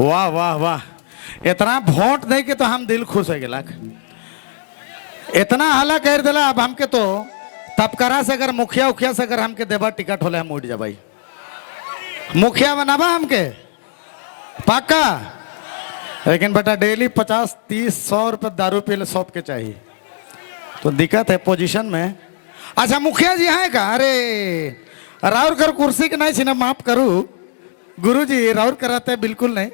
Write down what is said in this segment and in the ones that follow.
वाह वाह वाह, इतना वोट दे के तो हम दिल खुश हो गया। इतना हला कर दिला। अब हमके तो तबकरा से अगर मुखिया उखिया से अगर हमके देबा टिकट होले हम उठ जा भाई। मुखिया बनाबा हमके पक्का। लेकिन बेटा डेली 50 30 100 रुपये दारू पी सौंप के चाहिए तो दिक्कत है पोजीशन में। अच्छा मुखिया जी हैं का? अरे राउर कर कुर्सी के नहीं सीना माफ करू गुरु जी, राउर कराते बिल्कुल नहीं।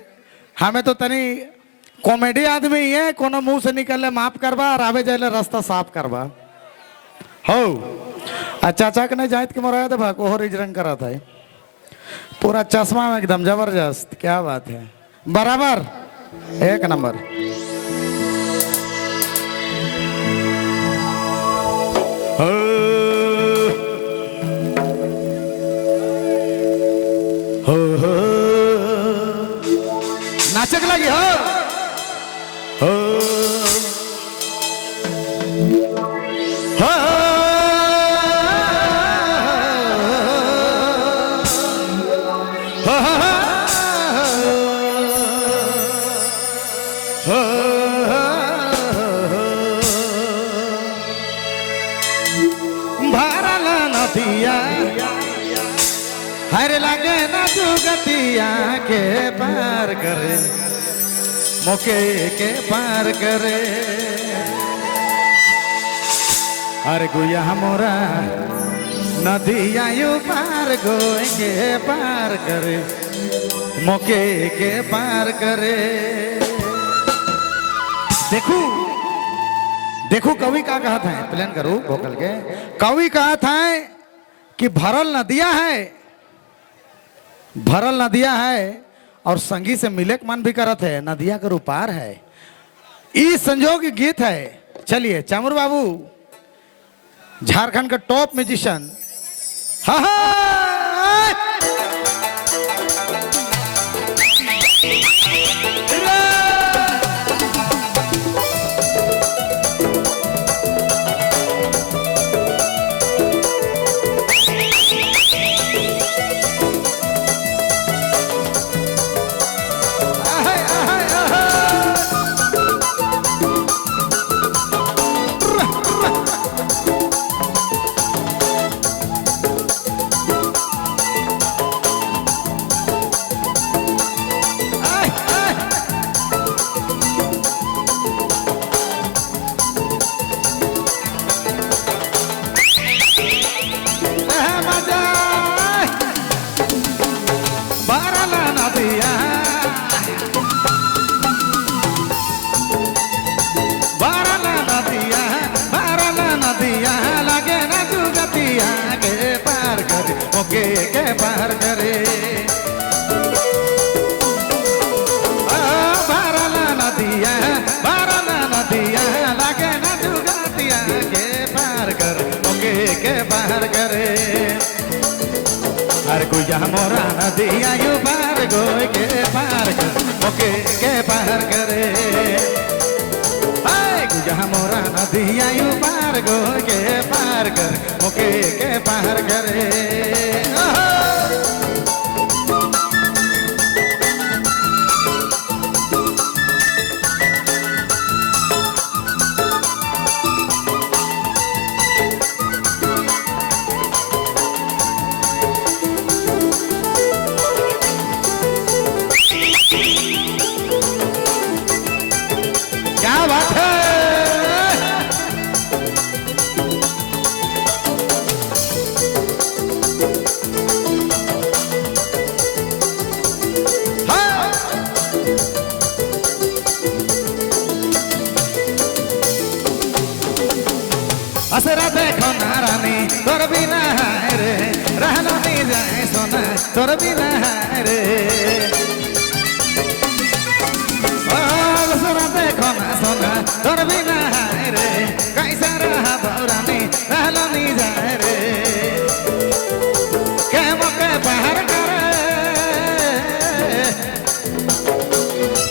हमें तो तनी कॉमेडी आदमी ही है, कोनो मुंह से निकले माफ करवा और आवे जाए रास्ता साफ करवा हो। चाचा के नहीं जायत के मोराया था को रिजरंग करा था पूरा चश्मा में एकदम जबरदस्त। क्या बात है, बराबर एक नंबर। हो नाचक लगी हो हरे लगे ना तू गतिया के पार करे, मौके के पार करे। अरे गुया मोरा नदिया यू पार गोए के पार करे, मौके के पार करे। देखो देखो कवि का कहा था, प्लान करो भोकल के। कवि कहा था कि भरल नदिया है, भरल नदिया है और संगी से मिले के मन भी करत है, नदिया का रूपार है। इस संजोग गीत है। चलिए चामुर बाबू झारखंड का टॉप म्यूजिशियन। हाँ के पार करे। बारला नदिया लागे ना जुगातिया के पार कर, ओके के पार करे। हर गुया मोरा नदिया यू पार गोय के पार कर, ओके के पार करे। गुया मोरा नदिया यू पार गोय के पार कर, ओके के पार करे। क्या बात है। असरा देखो नारानी तोर बिना है रे, रहना नहीं जाए सोना तोर बिना है रे। असरा देखो ना सोना तोर बिना है रे, कैसा रहा बौरानी रहना नहीं जाए रे। के मौके बाहर करे,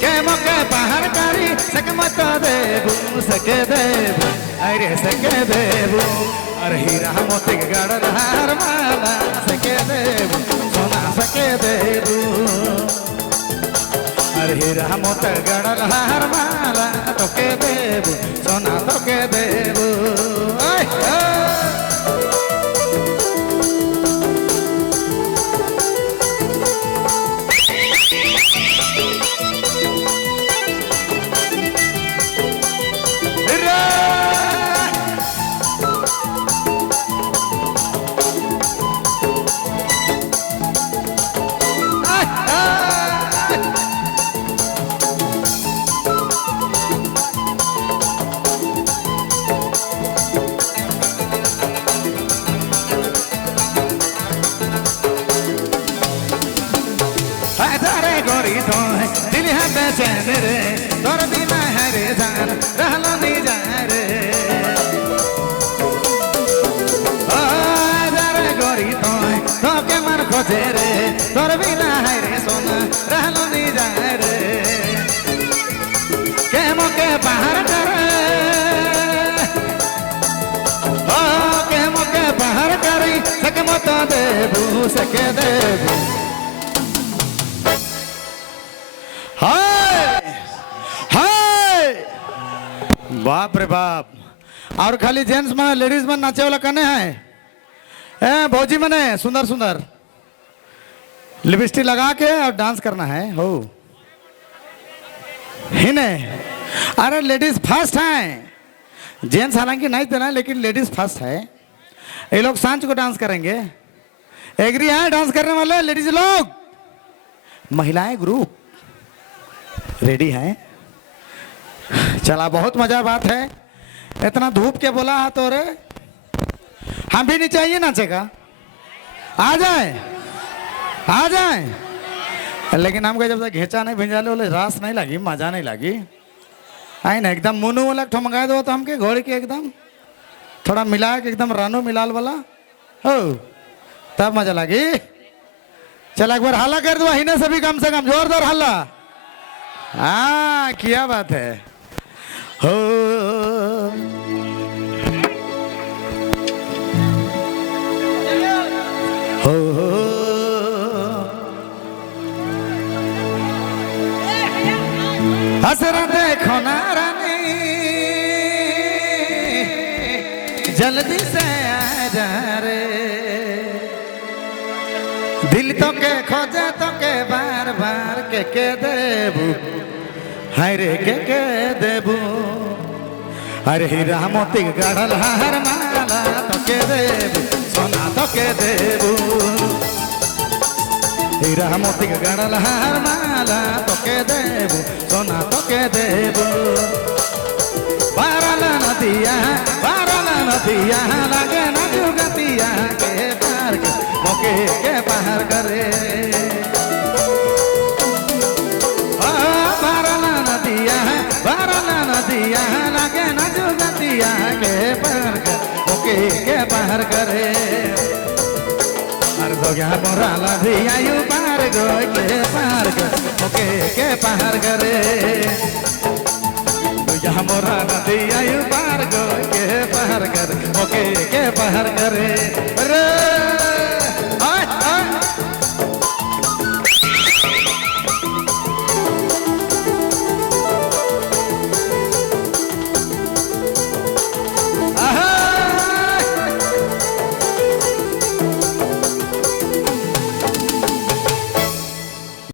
के मौके बाहर करी सक मत देबू सके देबू, अरे सके देबू। अरे हीरा मोती गड़ हार माला सके देबू, सोना सके देबू। हीरा मोत गड़ल हार माला तोके देबू सोना तोके देबू ओए गोरी तो दिल है बेचैन रे तोर बिना है रे जान रहलो नहीं जाए रे ओ रे गोरी तो के मन खोजे रे तोर बिना है रे सोना रहलो नहीं जाए रे के मोके बाहर कर ओ के मोके बाहर करी सके मत देबू सके देबू बाप रे बाप और खाली जेंट्स में लेडीज में नाचे वाला कने है ए भौजी मने सुंदर सुंदर लिपस्टिक लगा के और डांस करना है हो ही नहीं अरे लेडीज फर्स्ट हैं जेंट्स हालांकि नहीं देना लेकिन लेडीज फर्स्ट है ये लोग सांझ को डांस करेंगे एग्री है डांस करने वाले लेडीज लोग महिलाएं ग्रुप रेडी हैं चला बहुत मजा बात है इतना धूप के बोला है तो रे हम भी नहीं चाहिए नाचेगा आ जाए लेकिन हमको जब तक घेचा नहीं भिंजाले बोले रास नहीं लगी मजा नहीं लगी आई ना एकदम मुनू वाला ठो मंगा दो तो हमके घोड़ के एकदम थोड़ा मिला के एकदम रानू मिलाल वाला हो तब मजा लगी चला एक बार हल्ला कर दो ही सभी कम से कम जोरदार हल्ला हाँ क्या बात है हो हो हसरा देखो ना रानी जल्दी से आ जा रे दिल तो के खोजे तो के बार बार के देबू हाय रे के देबू अरे हीरा मोती गढ़ल हार माला तो के देबू सोना तो के देबू हीरा मोती गढ़ल हार माला तो के देबू सोना तो के देबू बारला नदिया लगे ना जुगतिया के पार के मोके के पार करे लगे ना जुगतिया के पार के पार करे हर दो गया मोरा लधिया यू पार गो के पार के पार करे यहाँ मोरा